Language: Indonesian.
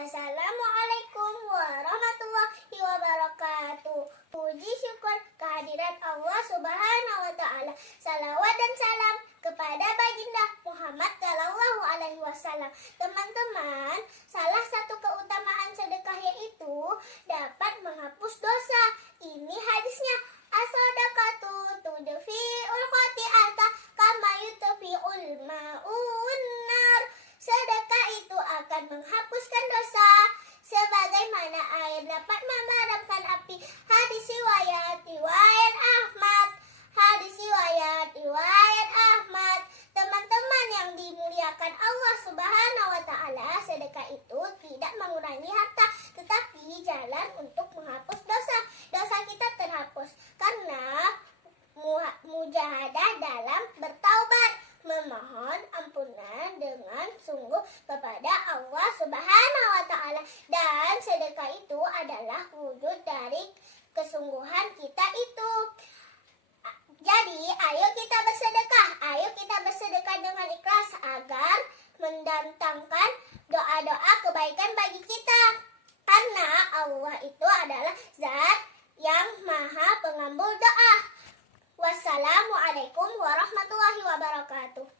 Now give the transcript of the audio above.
Assalamualaikum warahmatullahi wabarakatuh. Puji syukur kehadirat Allah Subhanahu wa Ta'ala. Salawat dan salam kepada baginda Muhammad Shallallahu Alaihi Wasallam. Teman-teman, salah satu keutamaan sedekah yaitu dapat menghapus dosa. Ini hadisnya. As-sadaqatu tudfi'ul khati'ata kama yudfi'ul ma'un nar. Sedekah itu akan menghapuskan dosa sebagaimana air dapat memadamkan api. Hadis riwayat Ahmad. Teman-teman yang dimuliakan Allah Subhanahu wa Ta'ala, sedekah itu tidak mengurangi harta, tetapi jalan untuk menghapus dosa. Dosa kita terhapus karena mujahadah dalam bertaubat, memohon ampunan dengan sungguh kepada Allah Subhanahu wa Ta'ala. Dan sedekah itu adalah wujud dari kesungguhan kita itu. Jadi, ayo kita bersedekah dengan ikhlas agar mendatangkan doa-doa kebaikan bagi kita. Karena Allah itu adalah Zat yang Maha Pengabul doa. Wassalamualaikum warahmatullahi wabarakatuh.